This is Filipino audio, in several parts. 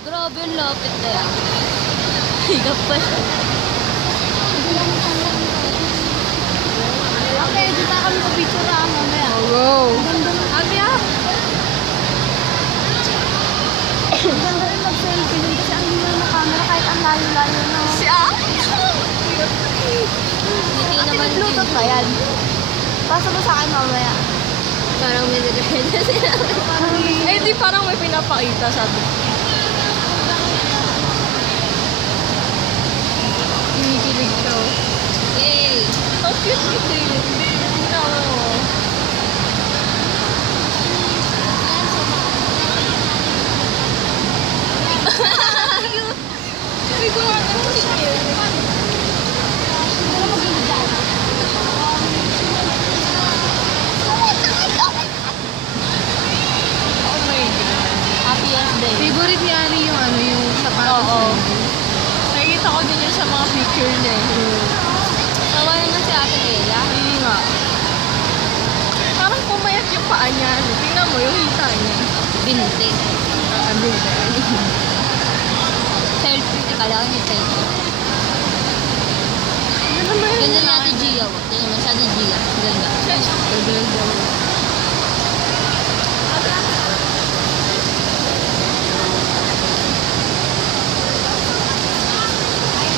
Grabe yung lapit na yan. Higap pa siya. Okay, dito kami sa picture na mamaya. Wow. Ganda ng ate ah. Ganda rin mag-selfie din kasi ang liwan ng camera kahit ang layo-layo na. Siya? Hindi naman Bluetooth ba yan? Pasa mo sa akin mamaya. Parang may nag-ready sila. Eh, di parang may pinapakita sabi. Kinikilig siya. Yay! Ang cute kasi. Hindi na Sabi ko nga, ano siya yun? Oh my God. Happiest day. Favorite ni Ari yung ano, yung sapatos. Oo. Nakikita ko din yan sa mga picture niya. Tawa naman si Ate Leila. Hindi nga. Parang pumayat yung paa niya. Tingnan mo yung hita niya. Binti. Ano ba? Selfie. Kala ko niya selfie. Ano naman yun? Ganda na Ate Gia. Tingnan mo sa Ate Gia. Ganda. Ganda.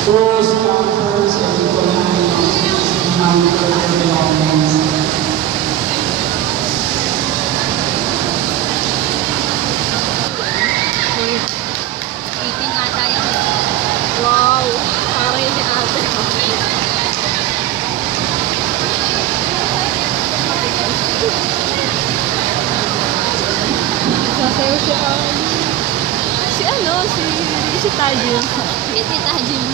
Rules, contours, and how you put everything on things. Ipin nga tayo. Wow. Parang yun si ate. Sasayaw siya. Si ano? Si Tajin. Si Tajin.